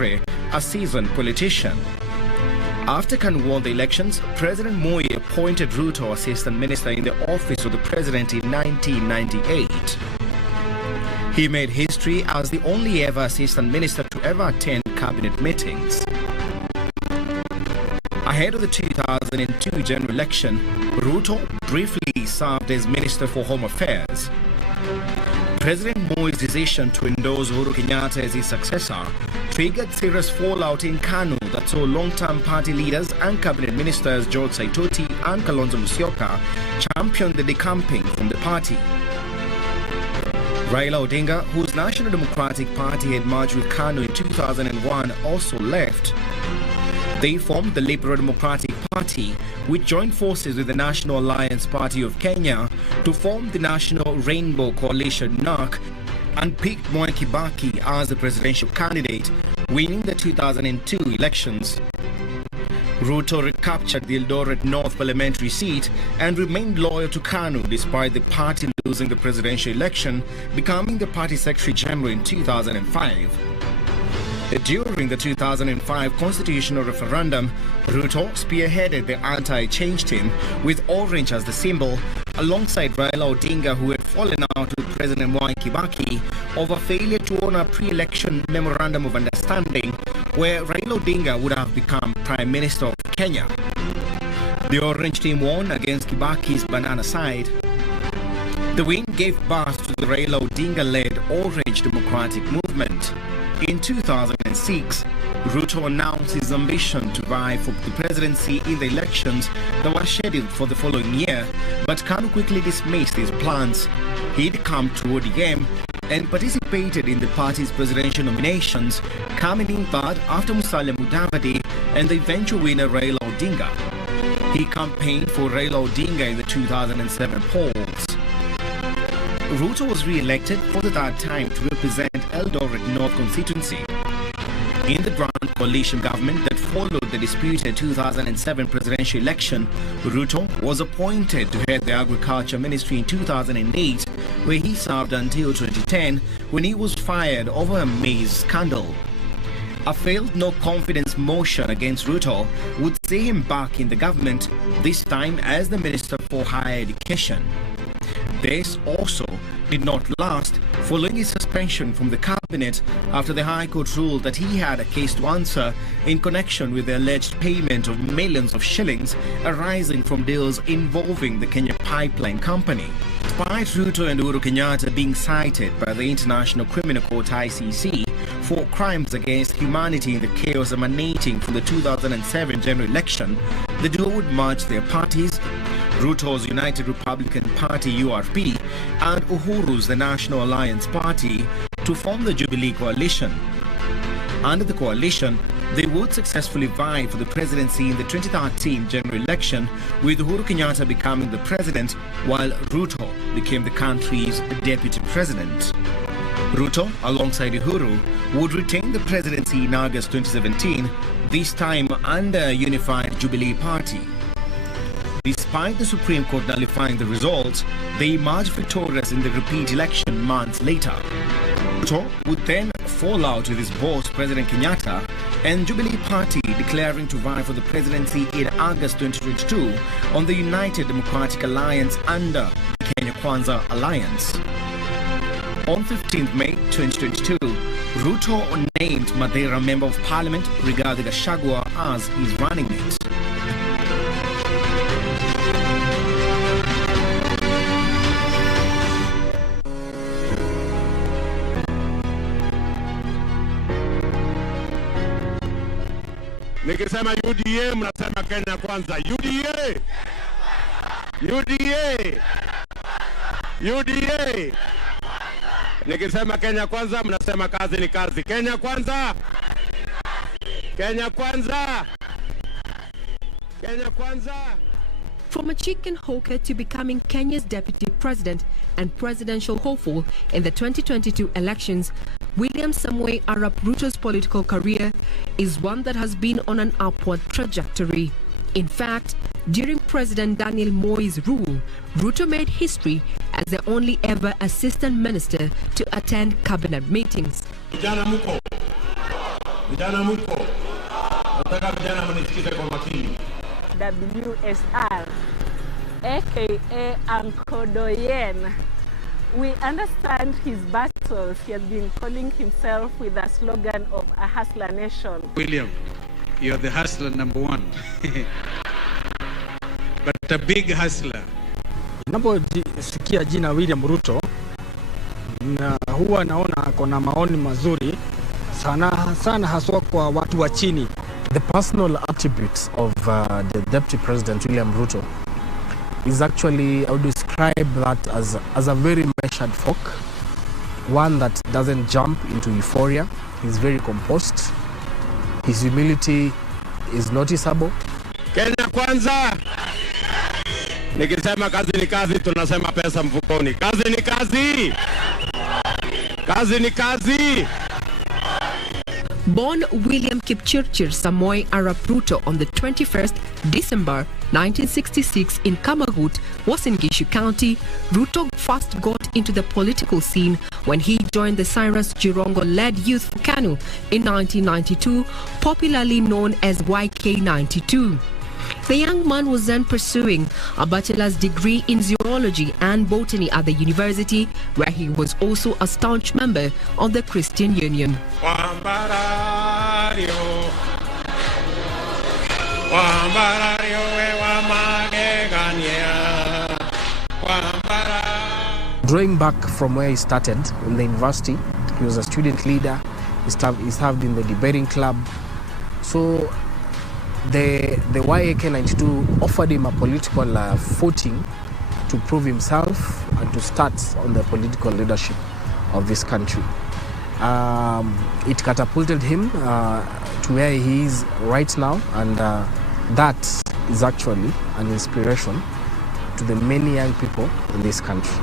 Bwire, a seasoned politician. After Kanu won the elections, President Moi appointed Ruto assistant minister in the office of the president in 1998. He made history as the only ever assistant minister to ever attend cabinet meetings. Ahead of the 2002 general election, Ruto briefly served as Minister for Home Affairs. President Moi's decision to endorse Uhuru Kenyatta as his successor triggered serious fallout in Kanu that saw long-term party leaders and cabinet ministers George Saitoti and Kalonzo Musyoka champion the decamping from the party. Raila Odinga, whose National Democratic Party had merged with Kanu in 2001, also left. They formed the Liberal Democratic Party, which joined forces with the National Alliance Party of Kenya to form the National Rainbow Coalition (NARC) and picked Mwai Kibaki as the presidential candidate, winning the 2002 elections. Ruto recaptured the Eldoret North parliamentary seat and remained loyal to Kanu despite the party losing the presidential election, becoming the party secretary general in 2005. During the 2005 constitutional referendum, Ruto spearheaded the anti-change team with orange as the symbol, alongside Raila Odinga, who had fallen out with President Mwai Kibaki over failure to honor a pre-election memorandum of understanding where Raila Odinga would have become Prime Minister of Kenya. The orange team won against Kibaki's banana side. The win gave birth to the Raila Odinga-led Orange Democratic Movement. In 2006, Ruto announced his ambition to vie for the presidency in the elections that were scheduled for the following year, but Kanu quickly dismissed his plans. He'd come to ODM and participated in the party's presidential nominations, coming in third after Musalia Mudavadi and the eventual winner Raila Odinga. He campaigned for Raila Odinga in the 2007 polls. Ruto was re-elected for the third time to represent Eldoret North constituency. In the Grand Coalition government that followed the disputed 2007 presidential election, Ruto was appointed to head the Agriculture Ministry in 2008, where he served until 2010 when he was fired over a maize scandal. A failed no-confidence motion against Ruto would see him back in the government, this time as the Minister for Higher Education. This also did not last, following his suspension from the cabinet after the High Court ruled that he had a case to answer in connection with the alleged payment of millions of shillings arising from deals involving the Kenya Pipeline Company. Despite Ruto and Uhuru Kenyatta being cited by the International Criminal Court (ICC) for crimes against humanity in the chaos emanating from the 2007 general election, the duo would merge their parties, Ruto's United Republican Party (URP) and Uhuru's the National Alliance Party, to form the Jubilee Coalition. Under the coalition, they would successfully vie for the presidency in the 2013 general election, with Uhuru Kenyatta becoming the president while Ruto became the country's deputy president. Ruto, alongside Uhuru, would retain the presidency in August 2017, this time under a unified Jubilee Party. Despite the Supreme Court nullifying the results, they emerged victorious in the repeat election months later. Ruto would then fall out with his boss, President Kenyatta, and Jubilee Party declaring to vie for the presidency in August 2022 on the United Democratic Alliance under the Kenya Kwanza Alliance. On 15th May 2022, Ruto named Madeira Member of Parliament Rigathi Gachagua as his running mate. Nikisema UDA mnasema Kenya Kwanza. UDA! UDA! UDA! Nikisema Kenya Kwanza mnasema kazi ni kazi. Kenya Kwanza! Kenya Kwanza! Kenya Kwanza! From a chicken hawker to becoming Kenya's deputy president and presidential hopeful in the 2022 elections, William Samoei Arap Ruto's political career is one that has been on an upward trajectory. In fact, during President Daniel Moi's rule, Ruto made history as the only ever assistant minister to attend cabinet meetings. Vijana mko? Nataka vijana mnisikize kwa makini. WSR, aka Uncle Doyen. We understand his battles. He has been calling himself with a slogan of a hustler nation. William, you're the hustler number one. But a big hustler. Ninaposikia jina William Ruto, na huwa naona kuna maoni mazuri sana haswa kwa watu wa chini. The personal attributes of the Deputy President William Ruto is actually, I would describe that as a very measured folk, one that doesn't jump into euphoria. He's very composed. His humility is noticeable. Kenya kwanza. Nikisema kazi ni kazi, tunasema pesa mfukoni. Kazi ni kazi. Kazi ni kazi. Born William Kipchirchir Samoei Arap Ruto on the 21st December 1966 in Kamagut, Uasin Gishu County, Ruto first got into the political scene when he joined the Cyrus Jirongo-led Youth for KANU in 1992, popularly known as YK92. The young man was then pursuing a bachelor's degree in zoology and botany at the university, where he was also a staunch member of the Christian Union. Drawing back from where he started in the university, he was a student leader, he served in the debating club. So the YK92 offered him a political footing to prove himself and to start on the political leadership of this country. It catapulted him to where he is right now, and that is actually an inspiration to the many young people in this country.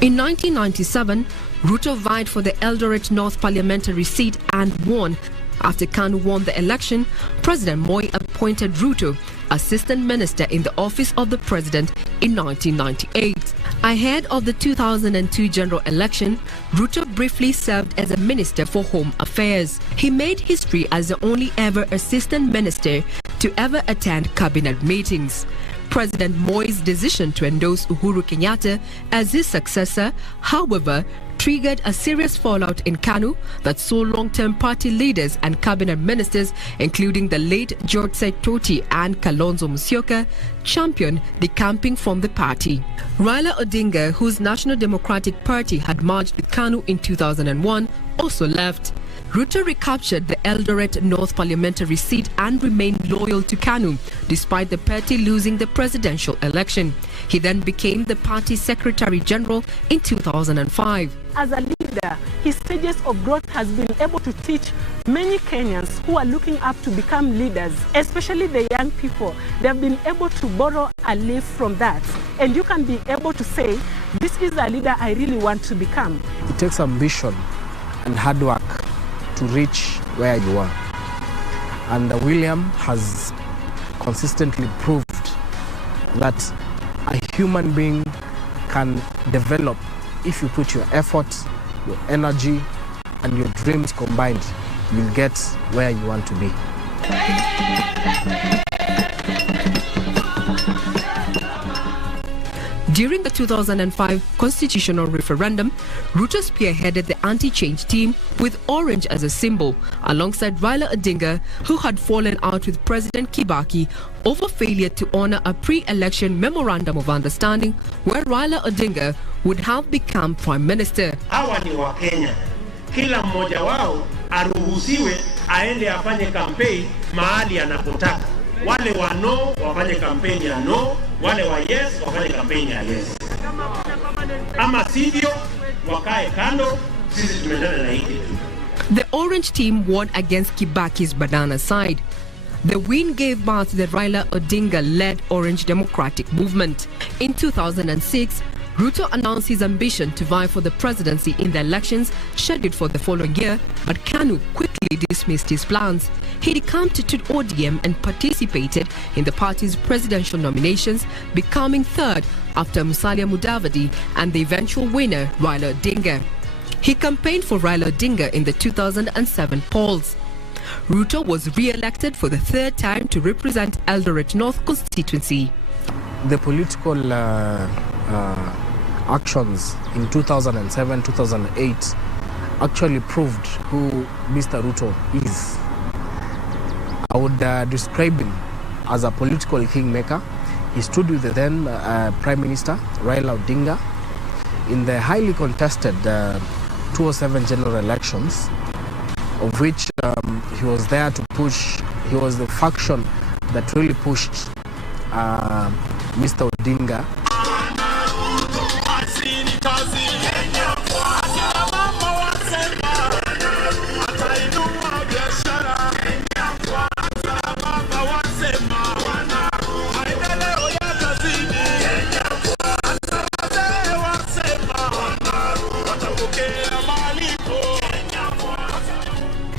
In 1997, Ruto vied for the Eldoret North parliamentary seat and won. After KANU won the election, President Moi appointed Ruto Assistant Minister in the Office of the President in 1998. Ahead of the 2002 general election, Ruto briefly served as a Minister for Home Affairs. He made history as the only ever Assistant Minister to ever attend cabinet meetings. President Moi's decision to endorse Uhuru Kenyatta as his successor, however, triggered a serious fallout in KANU that saw long-term party leaders and cabinet ministers, including the late George Saitoti and Kalonzo Musyoka, champion decamping from the party. Raila Odinga, whose National Democratic Party had merged with KANU in 2001, also left. Ruto recaptured the Eldoret North parliamentary seat and remained loyal to KANU, despite the party losing the presidential election. He then became the party Secretary General in 2005. As a leader, his stages of growth has been able to teach many Kenyans who are looking up to become leaders, especially the young people. They have been able to borrow a leaf from that. And you can be able to say, this is a leader I really want to become. It takes ambition and hard work to reach where you are. And William has consistently proved that a human being can develop if you put your effort, your energy, and your dreams combined. You'll get where you want to be. During the 2005 constitutional referendum, Ruto spearheaded the anti-change team with orange as a symbol, alongside Raila Odinga, who had fallen out with President Kibaki over failure to honor a pre-election memorandum of understanding where Raila Odinga would have become Prime Minister. Hawa ni wa Kenya. Kila mmoja wao aruhusiwe aende afanye campaign mahali anapotaka. Wale wa no wafanye kampeni ya no, wale wa yes wafanye kampeni ya yes. Ama sivyo wakae kando, sisi tumendana na hiki. The orange team won against Kibaki's banana side. The win gave birth to the Raila Odinga-led Orange Democratic Movement. In 2006, Ruto announced his ambition to vie for the presidency in the elections scheduled for the following year, but KANU quickly dismissed his plans. He decamped to ODM and participated in the party's presidential nominations, becoming third after Musalia Mudavadi and the eventual winner, Raila Odinga. He campaigned for Raila Odinga in the 2007 polls. Ruto was re-elected for the third time to represent Eldoret North constituency. The political actions in 2007, 2008 actually proved who Mr. Ruto is. I would describe him as a political kingmaker. He stood with the then Prime Minister Raila Odinga in the highly contested 2007 general elections, of which he was there to push. He was the faction that really pushed Mr. Odinga.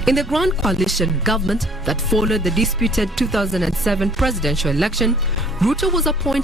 In the Grand Coalition government that followed the disputed 2007 presidential election, Ruto was appointed